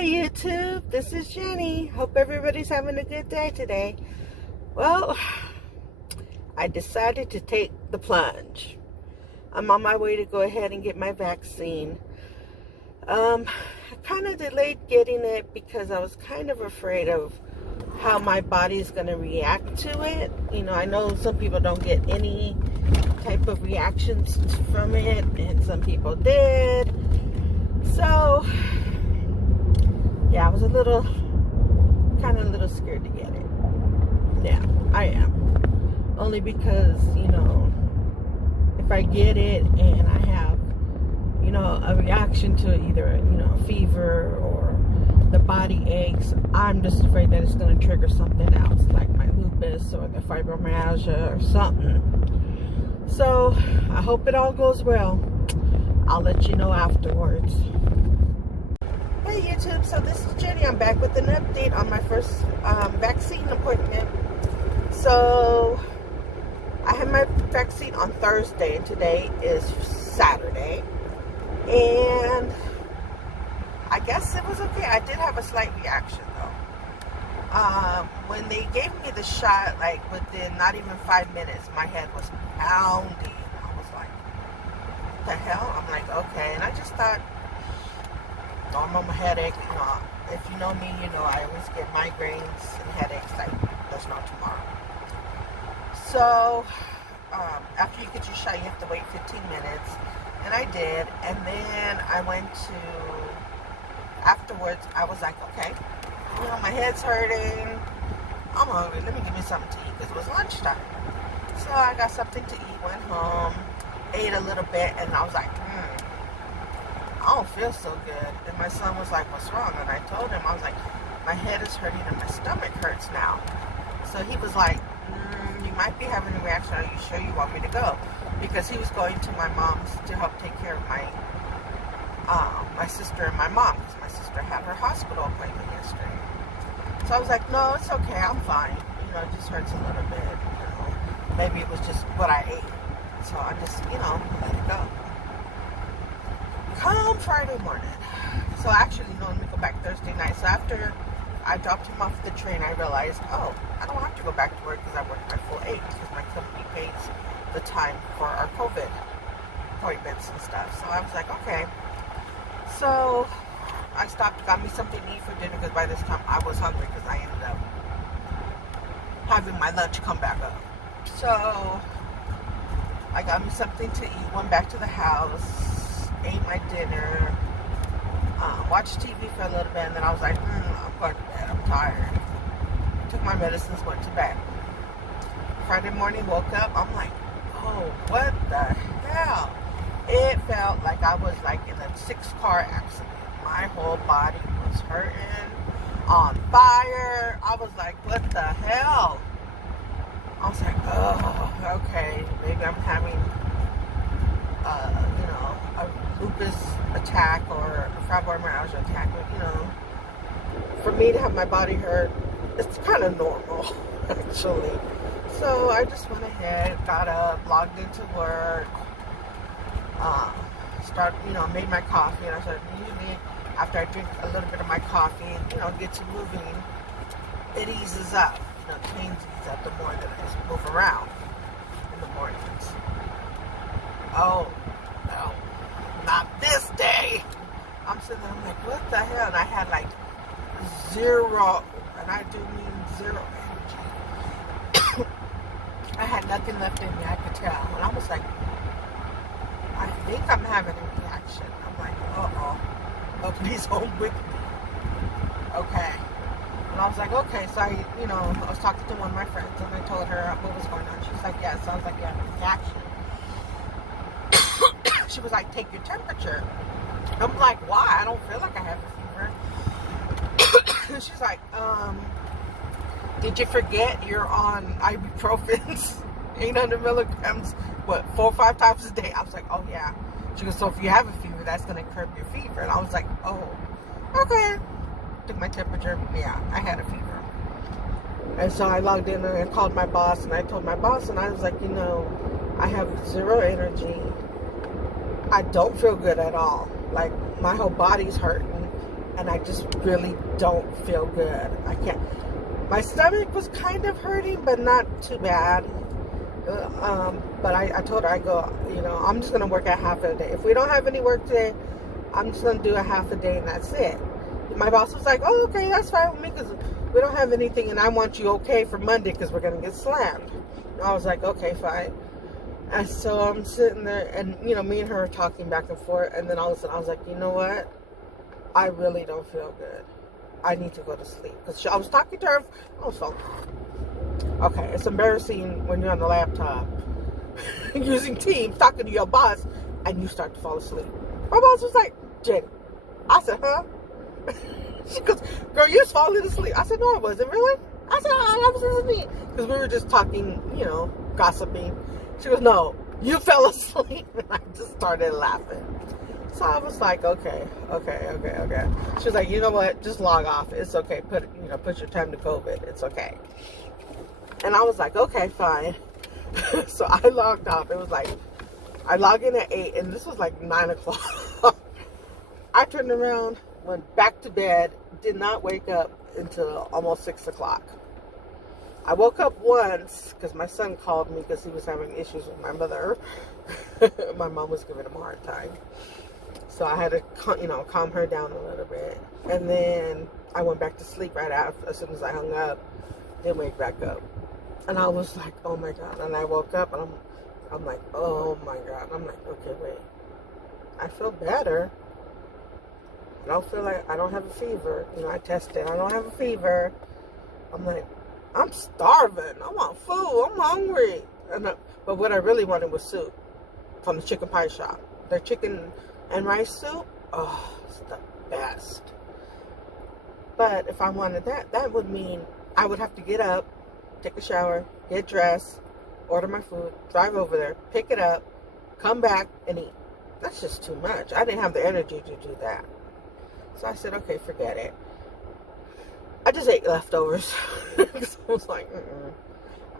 Hi YouTube, this is Jenny. Hope everybody's having a good day today. Well, I decided to take the plunge. I'm on my way to go ahead and get my vaccine. I kind of delayed getting it because I was kind of afraid of how my body's going to react to it. You know, I know some people don't get any type of reactions from it, and some people did. So yeah, I was a little scared to get it. Yeah, I am. Only because, you know, if I get it and I have, you know, a reaction to either, you know, fever or the body aches, I'm just afraid that it's going to trigger something else, like my lupus or the fibromyalgia or something. So, I hope it all goes well. I'll let you know afterwards. Hey YouTube, so this is Jenny. I'm back with an update on my first vaccine appointment. So I had my vaccine on Thursday and today is Saturday, and I guess it was okay. I did have a slight reaction though. When they gave me the shot, like within not even 5 minutes, my head was pounding. I was like, what the hell? I'm like, okay. And I just thought, normal headache, you know, if you know me, you know I always get migraines and headaches like there's no tomorrow. So, after you get your shot, you have to wait 15 minutes, and I did, and then I went to, afterwards, I was like, okay, you know, my head's hurting, I'm hungry, let me give me something to eat, because it was lunchtime. So I got something to eat, went home, ate a little bit, and I was like, I don't feel so good. And my son was like, what's wrong? And I told him, I was like, my head is hurting and my stomach hurts now. So he was like, you might be having a reaction. Are you sure you want me to go? Because he was going to my mom's to help take care of my my sister and my mom, because my sister had her hospital appointment yesterday. So I was like, no, it's okay, I'm fine. You know, it just hurts a little bit. You know, maybe it was just what I ate. So I just, you know, let it go. Come Friday morning. So actually, no, let me go back Thursday night. So after I dropped him off the train, I realized, oh, I don't have to go back to work because I work my full 8 because my company pays the time for our COVID appointments and stuff. So I was like, okay. So I stopped, got me something to eat for dinner because by this time I was hungry because I ended up having my lunch come back up. So I got me something to eat, went back to the house, ate my dinner, watched TV for a little bit, and then I was like, I'm going to bed, I'm tired. Took my medicines, went to bed. Friday morning, woke up, I'm like, oh, what the hell? It felt like I was like in a 6-car accident. My whole body was hurting, on fire. I was like, what the hell? I was like, oh, okay, maybe I'm having you know, a lupus attack or a fibromyalgia attack. But, you know, for me to have my body hurt, it's kind of normal, actually. So I just went ahead, got up, logged into work, you know, made my coffee, and I started, usually after I drink a little bit of my coffee, you know, get to moving, it eases up. You know, pains ease up the more that I just move around in the mornings. Oh, no, not this day. I'm sitting there, I'm like, what the hell? And I had like zero, and I do mean zero energy. I had nothing left in me, I could tell. And I was like, I think I'm having a reaction. I'm like, nobody's home with me. Okay. And I was like, okay. So I, you know, I was talking to one of my friends, and I told her what was going on. She's like, yeah, it sounds like you have a reaction. She was like, take your temperature. I'm like, why? I don't feel like I have a fever. She's like, did you forget you're on ibuprofens? 800 milligrams, what, 4 or 5 times a day? I was like, oh yeah. She goes, so if you have a fever, that's going to curb your fever. And I was like, oh, okay. Took my temperature. Yeah, I had a fever. And so I logged in and I called my boss, and I told my boss, and I was like, you know, I have zero energy. I don't feel good at all. Like, my whole body's hurting. and I just really don't feel good. I can't. My stomach was kind of hurting, but not too bad. But I told her, I go, I'm just going to work at half a day. If we don't have any work today, I'm just going to do a half a day and that's it. My boss was like, oh, okay, that's fine with me because we don't have anything and I want you okay for Monday because we're going to get slammed. And I was like, okay, fine. And so I'm sitting there and, me and her are talking back and forth. And then all of a sudden I was like, you know what? I really don't feel good. I need to go to sleep. Because I was talking to her. Also, okay, it's embarrassing when you're on the laptop using Teams, talking to your boss, and you start to fall asleep. My boss was like, Jenny. I said, huh? She goes, girl, you was falling asleep. I said, no, I wasn't. Really? I said, I was listening. Because we were just talking, gossiping. She goes, no, you fell asleep. And I just started laughing. So I was like, okay. She was like, you know what? Just log off. It's okay. Put your time to COVID. It's okay. And I was like, okay, fine. So I logged off. It was like, I logged in at 8, and this was like 9 o'clock. I turned around, went back to bed, did not wake up until almost 6 o'clock. I woke up once because my son called me because he was having issues with my mother. My mom was giving him a hard time. So I had to, calm her down a little bit. And then I went back to sleep right after, as soon as I hung up, then wake back up. And I was like, oh my God. And I woke up and I'm like, oh my God. I'm like, okay, wait. I feel better. I don't feel like, I don't have a fever. I tested. I don't have a fever. I'm like, I'm starving. I want food. I'm hungry. But what I really wanted was soup from the chicken pie shop. Their chicken and rice soup, oh, it's the best. But if I wanted that would mean I would have to get up, take a shower, get dressed, order my food, drive over there, pick it up, come back, and eat. That's just too much. I didn't have the energy to do that. So I said, okay, forget it. I just ate leftovers. So I was like,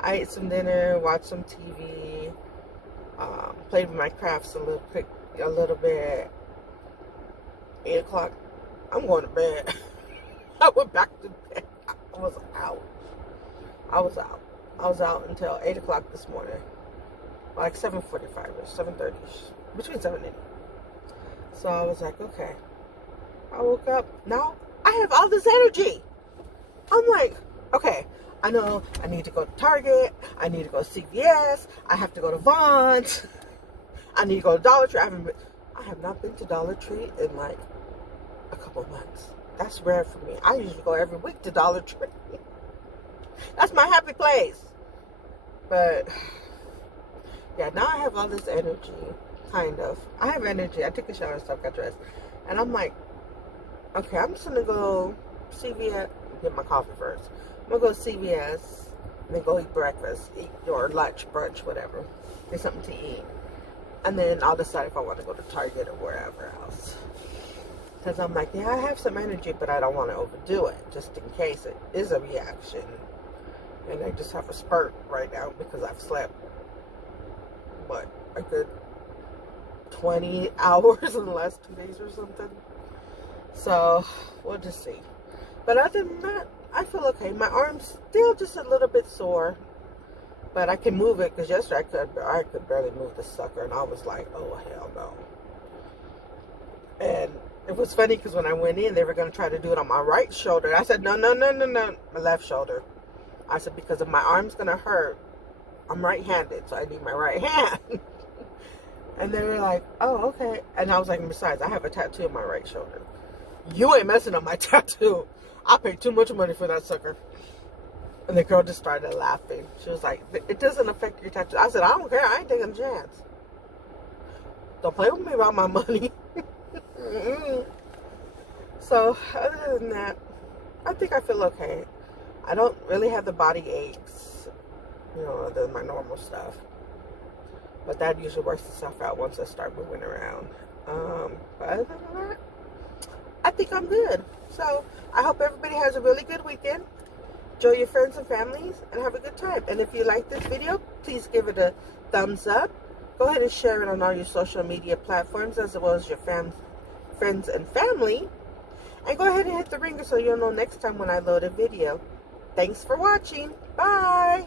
I ate some dinner, watched some TV, played with my crafts a little bit. 8 o'clock, I'm going to bed. I went back to bed. I was out until 8 o'clock this morning. Like 7:45 or 7:30, between 7 and 8. So I was like, okay. I woke up. Now I have all this energy. I'm like, okay, I know I need to go to Target. I need to go to CVS. I have to go to Vons. I need to go to Dollar Tree. I have not been to Dollar Tree in like a couple months. That's rare for me. I usually go every week to Dollar Tree. That's my happy place. But yeah, now I have all this energy, kind of. I have energy. I took a shower and stuff, got dressed. And I'm like, okay, I'm just going to go CVS, get my coffee first. I'm going to go CVS, and then go eat breakfast, or lunch, brunch, whatever. Get something to eat. And then I'll decide if I want to go to Target or wherever else. Because I'm like, yeah, I have some energy, but I don't want to overdo it, just in case it is a reaction. And I just have a spurt right now because I've slept, a good 20 hours in the last 2 days or something. So, we'll just see. But other than that, I feel okay. My arm's still just a little bit sore. But I can move it, because yesterday I could barely move the sucker. And I was like, oh, hell no. And it was funny, because when I went in, they were going to try to do it on my right shoulder. I said, no, my left shoulder. I said, because if my arm's going to hurt, I'm right-handed, so I need my right hand. And they were like, oh, okay. And I was like, besides, I have a tattoo on my right shoulder. You ain't messing up my tattoo. I paid too much money for that sucker. And the girl just started laughing. She was like, it doesn't affect your tattoo. I said, I don't care. I ain't taking a chance. Don't play with me about my money. So, other than that, I think I feel okay. I don't really have the body aches, other than my normal stuff. But that usually works itself out once I start moving around. But other than that, I think I'm good. So, I hope everybody has a really good weekend. Enjoy your friends and families and have a good time. And if you like this video, please give it a thumbs up. Go ahead and share it on all your social media platforms as well as your friends and family. And go ahead and hit the ringer so you'll know next time when I load a video. Thanks for watching. Bye.